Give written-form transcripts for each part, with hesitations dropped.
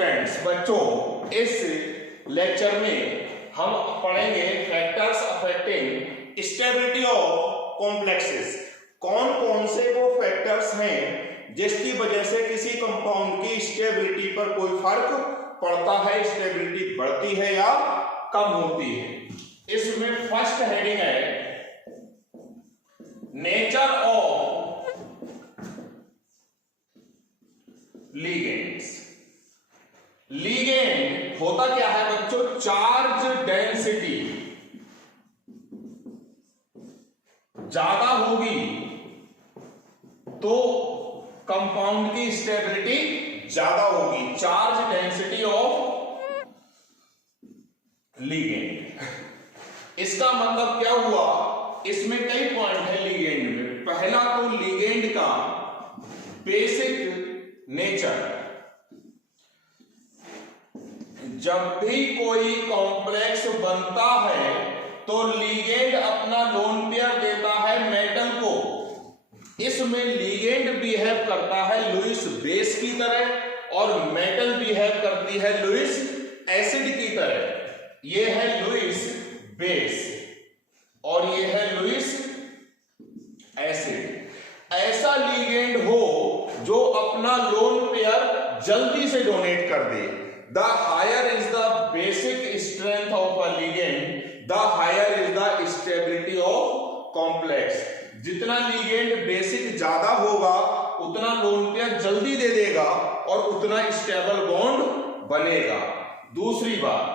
Students, बच्चों, इस lecture में हम पढ़ेंगे factors affecting stability of complexes. कौन कौन से वो फैक्टर्स हैं जिसकी वजह से किसी कंपाउंड की स्टेबिलिटी पर कोई फर्क पड़ता है, स्टेबिलिटी बढ़ती है या कम होती है। इसमें फर्स्ट हेडिंग है नेचर ऑफ लिगेंड्स। लिगेंड होता क्या है बच्चों? चार्ज डेंसिटी ज्यादा होगी तो कंपाउंड की स्टेबिलिटी ज्यादा होगी। चार्ज डेंसिटी ऑफ लिगेंड, इसका मतलब क्या हुआ? इसमें कई पॉइंट है लिगेंड में। पहला तो लिगेंड का बेसिक नेचर, जब भी कोई कॉम्प्लेक्स बनता है तो लिगेंड अपना लोन पेयर देता है मेटल को। इसमें लिगेंड बिहेव करता है लुईस बेस की तरह और मेटल बिहेव करती है लुईस एसिड की तरह। ये है लुईस बेस और ये है लुईस एसिड। ऐसा लिगेंड हो जो अपना लोन पेयर जल्दी से डोनेट कर दे। The higher is the basic strength of a ligand, the higher is the stability of complex. जितना लिगेंड बेसिक ज्यादा होगा उतना लोन पेयर जल्दी दे देगा और उतना स्टेबल बॉन्ड बनेगा। दूसरी बात,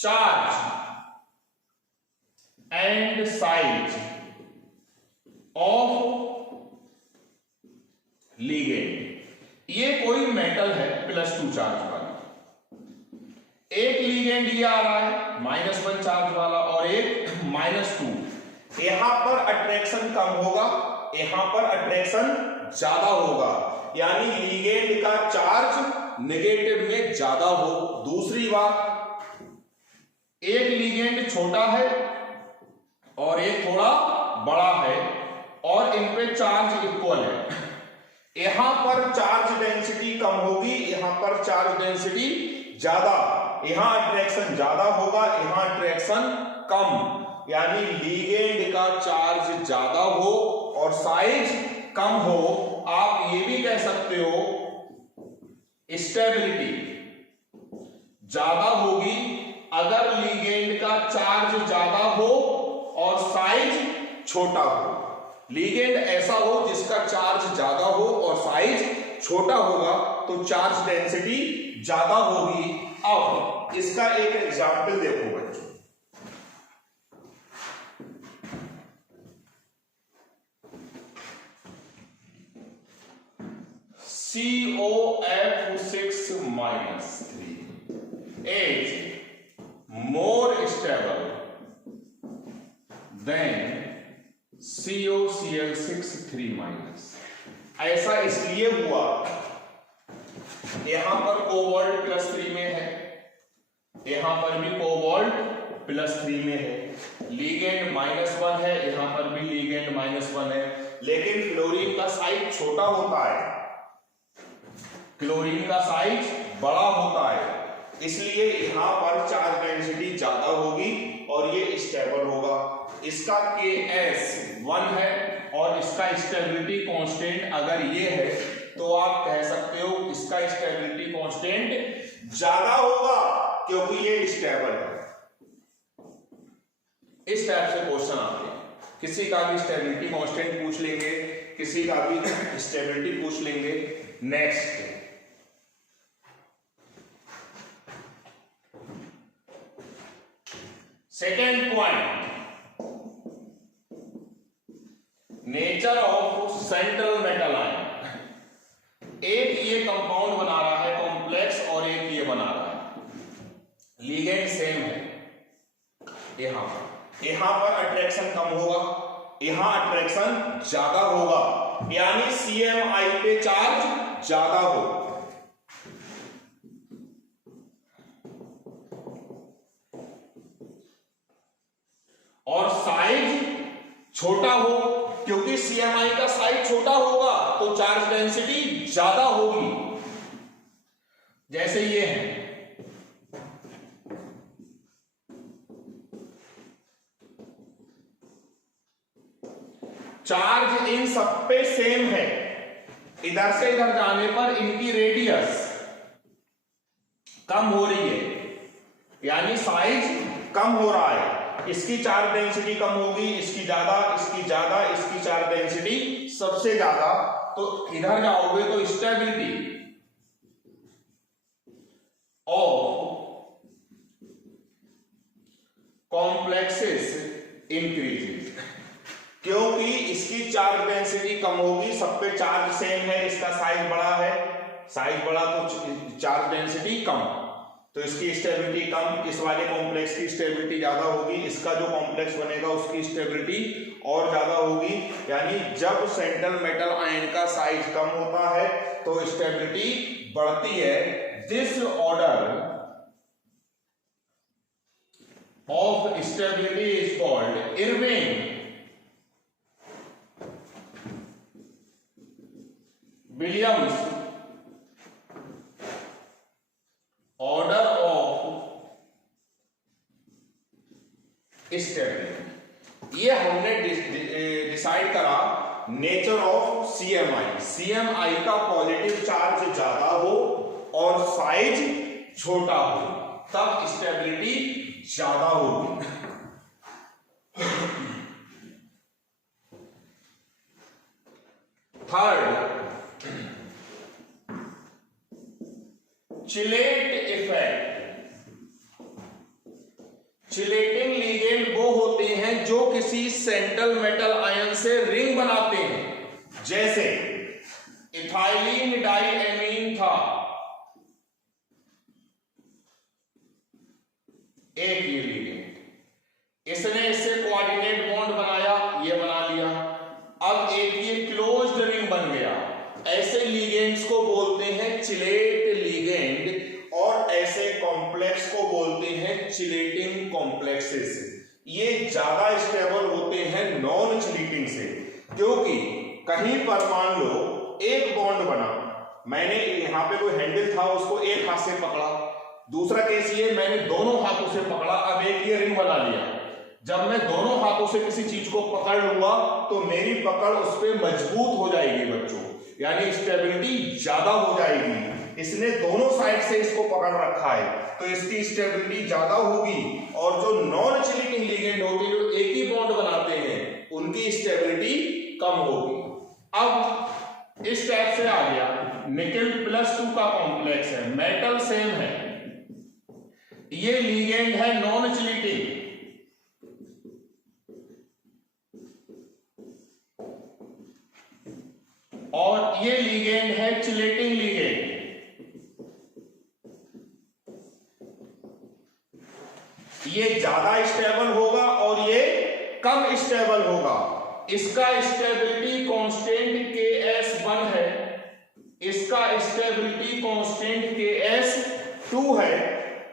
charge and size of ligand. ये कोई मेटल है +2 चार्ज वाला, एक लिगेंड ये आ रहा है -1 चार्ज वाला और एक -2। यहां पर अट्रैक्शन कम होगा, यहां पर अट्रैक्शन ज्यादा होगा, यानी लिगेंड का चार्ज नेगेटिव में ज्यादा हो। दूसरी बात, एक लिगेंड छोटा है और एक थोड़ा बड़ा है और इन पे चार्ज इक्वल है। यहां पर चार्ज डेंसिटी कम होगी, यहां पर चार्ज डेंसिटी ज्यादा, यहां अट्रैक्शन ज्यादा होगा, यहां अट्रैक्शन कम, यानी लिगेंड का चार्ज ज्यादा हो और साइज कम हो। आप ये भी कह सकते हो स्टेबिलिटी ज्यादा होगी अगर लिगेंड का चार्ज ज्यादा हो और साइज छोटा हो। लिगेंड ऐसा हो जिसका चार्ज ज्यादा हो और साइज छोटा होगा तो चार्ज डेंसिटी ज्यादा होगी। अब इसका एक एग्जाम्पल देखो बच्चों, COF6-3 is more stable than COCl6-3-। ऐसा इसलिए हुआ, यहां पर कोबाल्ट +3 में है, यहां पर भी कोबाल्ट +3 में है, लिगेंड -1 है, यहां पर भी लिगेंड -1 है, लेकिन फ्लोरीन का साइज छोटा होता है, क्लोरीन का साइज बड़ा होता है, इसलिए यहां पर चार्ज डेंसिटी ज्यादा होगी और ये स्टेबल होगा। इसका Ks 1 है और इसका स्टेबिलिटी कांस्टेंट अगर ये है तो आप कह सकते हो इसका स्टेबिलिटी कांस्टेंट ज्यादा होगा क्योंकि ये स्टेबल है। इस टाइप से क्वेश्चन आते हैं, किसी का भी स्टेबिलिटी कांस्टेंट पूछ लेंगे, किसी का भी स्टेबिलिटी पूछ लेंगे। Next, second point, nature of central metal ion. एक ये कंपाउंड बना रहा है कॉम्प्लेक्स और एक ये बना रहा है, लिगेंड सेम है। यहां पर अट्रैक्शन कम होगा, यहां अट्रैक्शन ज्यादा होगा, यानी CMI पे चार्ज ज्यादा हो। और साइज छोटा हो, क्योंकि CMI का साइज छोटा होगा तो चार्ज डेंसिटी ज्यादा होगी। जैसे ये है, चार्ज इन सब पे सेम है, इधर से इधर जाने पर इनकी रेडियस कम हो रही है, यानी साइज कम हो रहा है। इसकी चार्ज डेंसिटी कम होगी, इसकी ज्यादा, इसकी ज्यादा, इसकी चार्ज डेंसिटी सबसे ज्यादा। तो इधर जाओगे तो स्टेबिलिटी ऑफ कॉम्प्लेक्सेस इंक्रीजेस, क्योंकि इसकी चार्ज डेंसिटी कम होगी, सब पे चार्ज सेम है, इसका साइज बड़ा है, साइज बड़ा तो चार्ज डेंसिटी कम, तो इसकी स्टेबिलिटी कम, इस वाले कॉम्प्लेक्स की स्टेबिलिटी ज्यादा होगी, इसका जो कॉम्प्लेक्स बनेगा उसकी स्टेबिलिटी और ज्यादा होगी। यानी जब सेंट्रल मेटल आयन का साइज कम होता है तो स्टेबिलिटी बढ़ती है। This order of stability is called Irwin Williams order of stability. ये हमने डिसाइड करा नेचर ऑफ सीएमआई। सीएमआई का पॉजिटिव चार्ज ज्यादा हो और साइज छोटा हो तब स्टेबिलिटी ज्यादा होगी। Third, chelate effect. Chelating ligand वो होते हैं जो किसी सेंट्रल मेटल आयन से रिंग बनाते हैं, जैसे इथाइलिन डाइएमीन था, एक ये लिगेंड, इसने इससे कोऑर्डिनेट बॉन्ड बनाया, ये बना लिया, अब एक ये क्लोज्ड रिंग बन गया। ऐसे लिगेंड्स को बोलते हैं चिलेट लिगेंड और ऐसे कॉम्प्लेक्स को बोलते हैं चिलेटिंग कॉम्प्लेक्सेस। ये ज्यादा स्टेबल होते हैं नॉन चिलेटिंग से, क्योंकि कहीं पर मान लो एक बॉन्ड बना, मैंने यहां पे कोई हैंडल था उसको एक हाथ से पकड़ा, दूसरा केस ये मैंने दोनों हाथों से पकड़ा, अब एक ये रिंग बना लिया। जब मैं दोनों हाथों से किसी चीज को पकड़ लूंगा तो मेरी पकड़ उस पर मजबूत हो जाएगी बच्चों, यानी स्टेबिलिटी ज्यादा हो जाएगी। इसने दोनों साइड से इसको पकड़ रखा है तो इसकी स्टेबिलिटी ज्यादा होगी, और जो नॉन चिलेटिंग लिगेंड होते हैं जो एक ही बॉन्ड बनाते हैं उनकी स्टेबिलिटी कम होगी। अब इस टाइप से आ गया, निकेल +2 का कॉम्प्लेक्स है, मेटल सेम है, ये लिगेंड है नॉन चिलेटिंग, और ये लिगेंड है चिलेटिंग लिगेंड। ये ज्यादा स्टेबल होगा और ये कम स्टेबल होगा। इसका स्टेबिलिटी कांस्टेंट Ks1 है, इसका स्टेबिलिटी कांस्टेंट Ks2 है।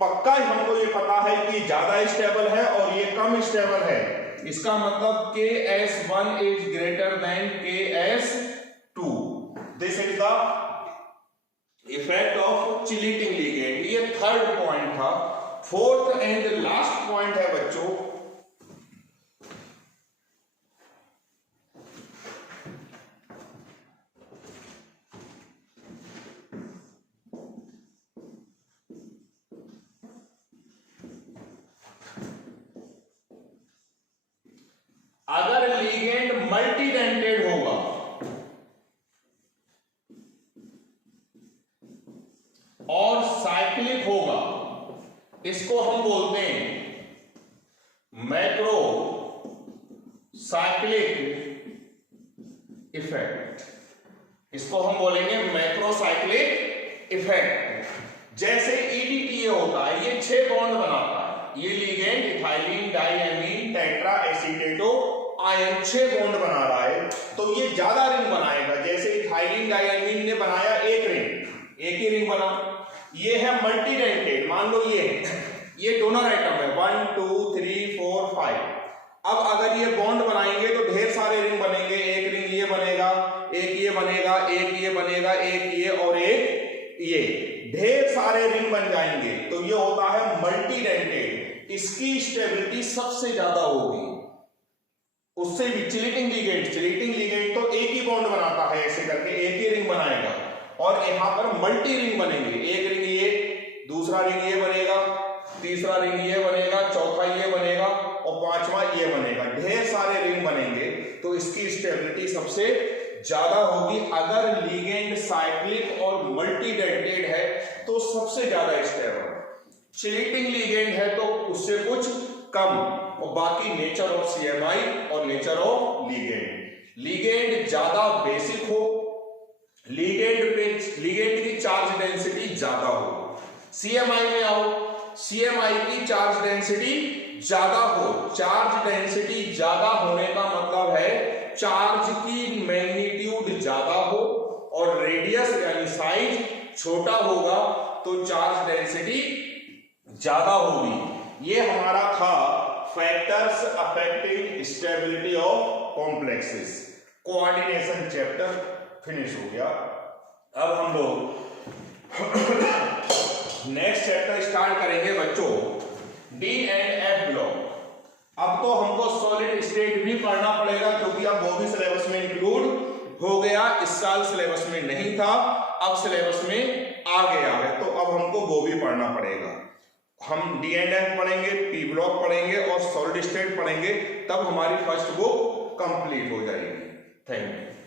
पक्का हमको ये पता है कि ज्यादा स्टेबल है और ये कम स्टेबल है, इसका मतलब Ks1 is greater than Ks2। This is the effect of chelating ligand. ये थर्ड पॉइंट था। फोर्थ एंड लास्ट पॉइंट है बच्चों, अगर लिगेंड मल्टीडेंटेड होगा और साइक्लिक होगा, इसको हम बोलते हैं मैक्रो साइक्लिक इफेक्ट। इसको हम बोलेंगे मैक्रो साइक्लिक इफेक्ट। जैसे EDTA होता है, ये 6 बॉन्ड बनाता है, ये ligand ethylene diamine tetra acetato ion 6 bond बना रहा है, तो ये ज्यादा रिंग बनाएगा। जैसे इथाइलिन डाइएमीन ने बनाया एक रिंग, एक ही रिंग बना। ये है मल्टीडेंटेड, मान लो ये डोनर आइटम है 1 2 3 4 5। अब अगर ये बॉन्ड बनाएंगे तो ढेर सारे रिंग बनेंगे, एक रिंग ये बनेगा, एक ये बनेगा, एक ये बनेगा, एक ये और एक ये। ढेर सारे रिंग बन जाएंगे तो ये होता है मल्टीडेंटेड, इसकी स्टेबिलिटी सबसे ज्यादा होगी। उससे भी चिलेटिंग लिगेंड तो एक ही बॉन्ड बनाता है, ऐसे करके एक ही रिंग बनाएगा, और यहां पर मल्टी रिंग बनेंगे, एक रिंग ये, दूसरा रिंग ये बनेगा, तीसरा रिंग ये बनेगा, चौथा ये बनेगा और पांचवा ये बनेगा। ढेर सारे रिंग बनेंगे तो इसकी स्टेबिलिटी सबसे ज्यादा होगी। अगर लिगेंड साइक्लिक और मल्टीडेंटेड है तो सबसे ज्यादा स्टेबल, चिलेटिंग लिगेंड है तो उससे कुछ कम, और बाकी नेचर ऑफ सीएमआई और नेचर ऑफ लिगेंड ज्यादा बेसिक हो, लिगेंड की चार्ज डेंसिटी ज्यादा हो। सीएमआई में आओ, सीएमआई की चार्ज डेंसिटी ज्यादा हो। चार्ज डेंसिटी ज्यादा होने का मतलब है चार्ज की मैग्नीट्यूड ज्यादा हो और रेडियस यानी साइज छोटा होगा तो चार्ज डेंसिटी ज्यादा होगी। ये हमारा था factors affecting stability of complexes. Coordination chapter finish हो गया। अब हम लोग नेक्स्ट चैप्टर स्टार्ट करेंगे बच्चों, डी एंड एफ ब्लॉक। अब तो हमको सॉलिड स्टेट भी पढ़ना पड़ेगा क्योंकि अब वो भी सिलेबस में इंक्लूड हो गया। इस साल सिलेबस में नहीं था, अब सिलेबस में आ गया है, तो अब हमको वो भी पढ़ना पड़ेगा। हम डी एंड एफ पढ़ेंगे, पी ब्लॉक पढ़ेंगे और सॉलिड स्टेट पढ़ेंगे, तब हमारी फर्स्ट बुक कंप्लीट हो जाएगी। Thank you.